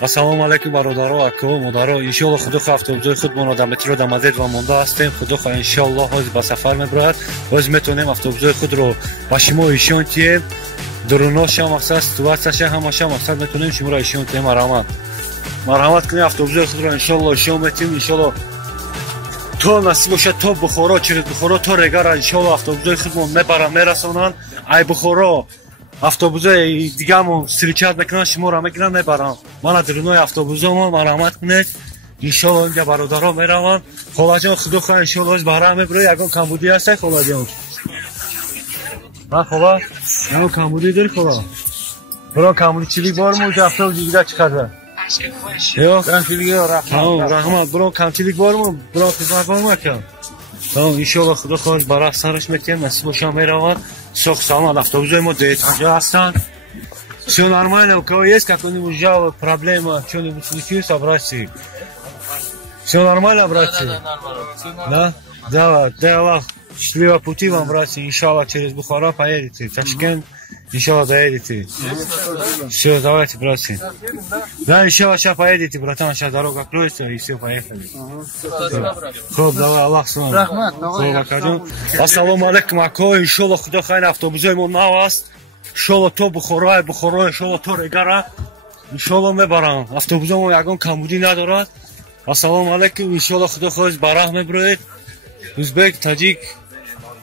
ассалому алайкум бародаро, акао, модаро. Иншаллоҳ худо хоҳ автобуси худмон дар метро дар мазид ва монда ҳастем. Худо хоҳ иншаллоҳ ҳозир ба сафар мебурад. ҳозир метавонем автобуси худро ба шумо ишон диҳем. дуруноша мақсад ситуатсияша ҳамаша мақсад метавонем шуморо ишон диҳем. марҳамат кунед автобуси худро иншаллоҳ ишон метавонем. иншаллоҳ то насиб бошад то Бухоро, через Бухоро то Регара иншаллоҳ автобуси худмон мебаранд, мерасонанд. Ай Бухоро автобуси дигармон встречат мекунанд, шуморо мегиранд, мебаранд. Мана дурунои автобусамон марҳамат кунед. иншаллоҳ инҷа бародаро мераванд. Холаҷон худо хоҳ иншаллоҳ барҳам мебуред. Ягон камбудӣ ҳастай холаҷон? Хола, ягон камбудӣ дори хола? Бирон камбудӣ чилик борму ҷа автобуси дигар чӣ қадр? Ёк, камчилик раҳмат. Бирон камчилик борму, бирон хизмат борму акам? иншаллоh худо хоҳад барах сараш метем, насиб бошам мераванд. Сох саломат автобуси мо деҷа ҳастанд. Всё нормально, у кого есть какой-нибудь жалоб, проблема, что-нибудь случилось, обратитесь. Всё нормально, братцы? Да? Да, счастливого пути вам, братцы. Иншаллах через Бухара поедете. Ташкент, иншаллах доедете. Все, давайте, братцы. Да, иншаллах сейчас поедете, братан, сейчас дорога откроется и все, поехали. Хоп, давай, Аллах с вами. Ассалому алейкум, ако, иншаллах, худо хайн автобусы мо нав аст. Иншаллах то Бухара, иншаллах то Регара. Иншаллах мебарам. Автобусы мо ягон камбудӣ надорад. Ассалому алейкум, иншаллах худо хоҳад барах мебуред. Узбек, таҷик,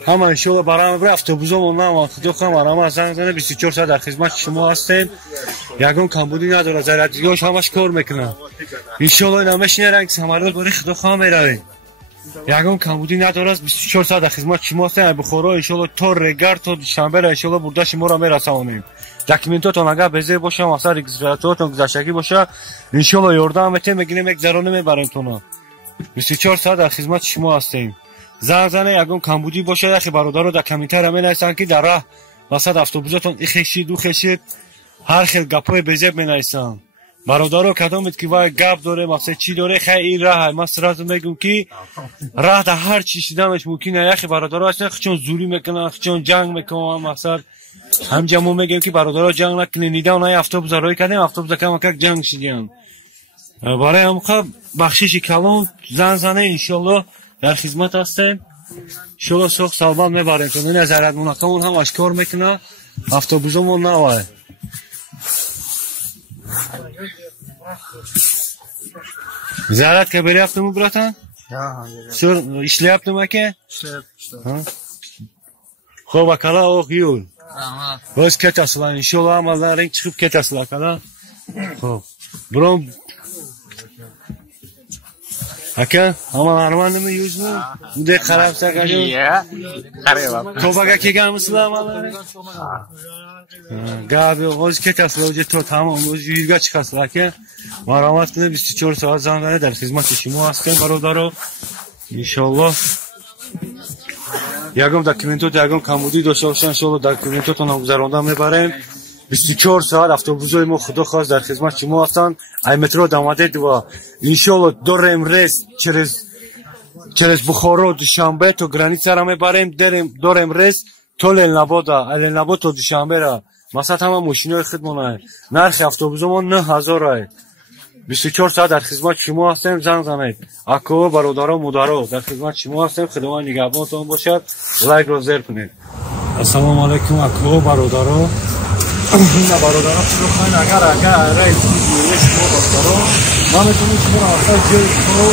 ҳама иншаллах барах мебуред. Автобусамо наванд, худо хоҳад марҳамат занг зане 24 соат дар хизмати шумо ҳастем. Ягон камбудӣ надорад, зарядгиҳош ҳамаш кор мекунад. Иншаллоҳ ина мешинаранд ки самарат бори худо хоҳад меравед. Ягон камбудӣ надорад, 24 соат дар хизмати шумо ҳастем. Ай Бухоро иншаллоҳ то Регар, то Душанбера иншаллоҳ бурда шуморо мерасонем. Документотон агар безе боша, мақсад регистратуратон гузаштагӣ боша, иншаллоҳ ёрдам метем, мегирем як зароне мебарем тона. 24 соат дар хизмати шумо ҳастем. занг зане ягон камбудӣ боша, яхе бародаро дар комментария менависанд ки дар раҳ мақсад автобусатон ихешид, ухешид, ҳар хел гапҳои безеб менависанд. бародаро кадомед ки вай гап доре, мақсад чӣ доре, хай ин раҳ, ман сразу мегӯм ки раҳ дар ҳар чӣ шиданаш мумкина. яхе бародаро ҳастанд хичон зурӣ мекунанд, хичон ҷанг мекунанд. мақсад ҳамҷа мо мегӯем ки бародаро ҷанг накунед. нидаон ай автобуса роҳӣ кардем, автобуса камакак ҷанг шидиянд. барои ҳамқа бахшиши калон занг зане, иншаллоҳ дар хизмат ҳастем. иншаллоҳ сох салбат мебарем. то ина зарядмонакамон ҳамаш кор мекунад. автобусамон навай. зарядка беряптиму, братан? Всё ishlayaptimi aka? Xo'p, akalar, oq yo'l. O'z ketasizlar, inshaalloh amallaring chiqib ketasizlar, akalar. Xo'p. Biron aka, hamma normaldimi yuzmi? Bunday qarabsiz aka? Qarayapman. To'baga kelganmisizlar amallaring? Gabi, o'z ketasizlar, o'zi to tamom, o'zi yuzga chiqasizlar aka. Marhamat qilib 24 soat zamanda dar xizmati shimo hastım barodaro. İnşallah. Yagam dokumentot, yagam kamudi داشته باشن. inşallah dokumentotون هم گذراندن میبریم. 24 ساعت автобусای ما خدا خواست در خدمت شما هستن. ای مترو آماده و انشالله داریم ریس через Бухаро, Душанбе то граница را میبریم. داریم ریس تو لنلاباد تو Душанбе را. مثلا تمام ماشینای خدمت نرخ автобусمون 9000 ای. 24 ساعت در خدمت شما هستیم. زنگ زنید. اکو برادران مدارا در خدمت شما هستیم. خداوند نگهبانتون باشد. لایک رو زیر کنید. السلام علیکم اکو برادران. این برادران شروع کنید اگر رئیس دیگه شما برادران ما میتونیم شما را اصلا جای شما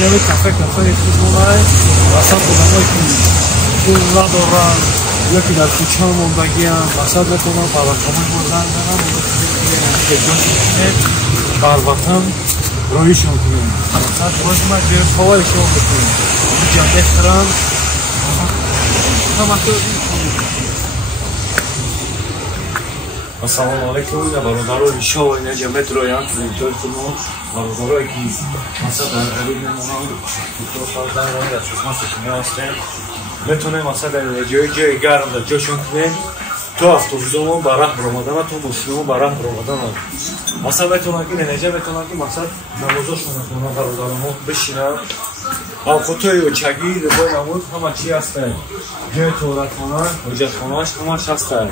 یه کافه خدمت اصلا خدمات پول ندارن یکی در کوچه موندگیان اصلا بتونم برادران ما زنگ زنم Barbatın royu şampiyonu. Saat bozma diyor, havayı şampiyonu. Cemde kıran. Tamam Assalamu alaikum. Barodaro inşallah yine cemde royan. Dörtümü barodaro ki mesela elimden olan kutulardan royu açılması için yaptım. Betone mesela joy garında joşunkne. تو автобусамон ба раҳ баромадана, то мошинамон ба раҳ баромадана. Масал метавонад ки ненеҷа метавонад ки мақсад намозошон накунад, бародаронҳо бишинанд. авқотҳои чагӣ, рибои намоз ҳама чӣ ҳастанд. ҷои туалетхона, ҳоҷатхонааш ҳамаш ҳастанд.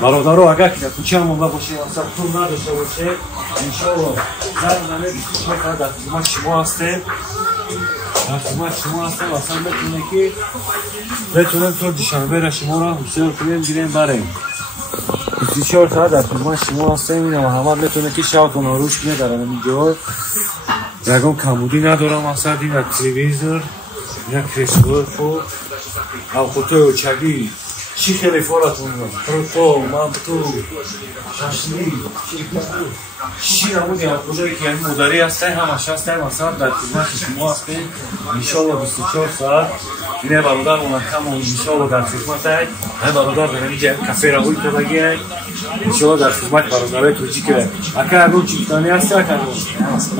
برادرها اگر که کوچه هم باشه اصلا پول نداشته باشه انشاءالله زنگ میکنه در خدمت شما هستیم اصلا بتونه تو دوشنبه را شما را حساب کنیم گیریم بریم 24 ساعت در خدمت شما هستیم این همه بتونه که شاید کنه روش کنه در اینجا یکم کمبودی ندارم اصلا این تلویزیون یک فیسبوک و خودتو چگی چی خیلی فورتون تو من تو شاشنی چی نمودی از کجایی که این مداری هستن همش هستن مثلا در خدمت شما هستیم انشاءالله 24 ساعت اینه برادر منکم و انشاءالله در خدمت هست همه برادر به نمیجه کافه را هوی تو بگی انشاءالله در خدمت برادرهای توجی که اکر اگه چیفتانی هست کردو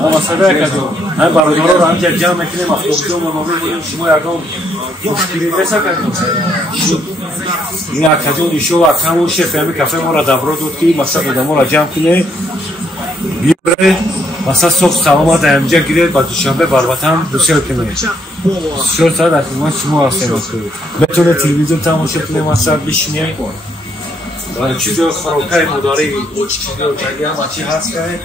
همه صده کردو همه برادرها را همجا جمع میکنیم افتابدو منابع بودیم شما یکم مشکلی نیسا کردو این اکجون ایشو اکمون شف همه کافه ما را دبرو دود که مثلا قدمو را جمع کنه بیاره مثلا صبح سلامت همجا گیره با دوشنبه بربطن بسیار کنه 24 ساعت در خدمت شما هستیم بتونه تلویزیون تماشا کنه مثلا بشینه چیزی خراکای مداری چیزی و جگی هم چی هست که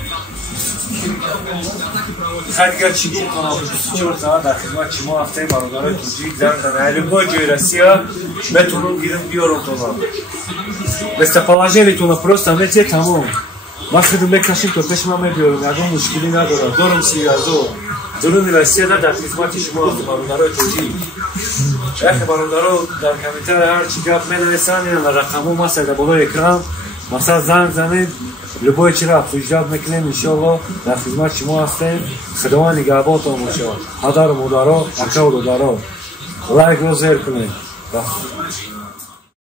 خیلی چی بود کنم 24 ساعت در خدمت شما هستیم برادرهای توجیه زن دنیلی با جای رسیه بتونم گیرم بیارم کنم بسته پلاجریتونه پروستم نتیه تمام ما خودم بکشیم تو پیش ما میبیارم اگه مشکلی ندارم دارم سیازو دارم رسیه در خدمت شما هستیم برادرهای توجیه اخی برادرها در کمیتر هر چی گفت می‌نویسن این رقمو مثلا در بالای اکران مثلا زنگ زنید لبای چرا افزایش میکنیم انشاءالله در خدمت شما هستیم خداوند نگهبانتان باشه پدر و مادرها اکا و دادرها لایک رو زیر کنید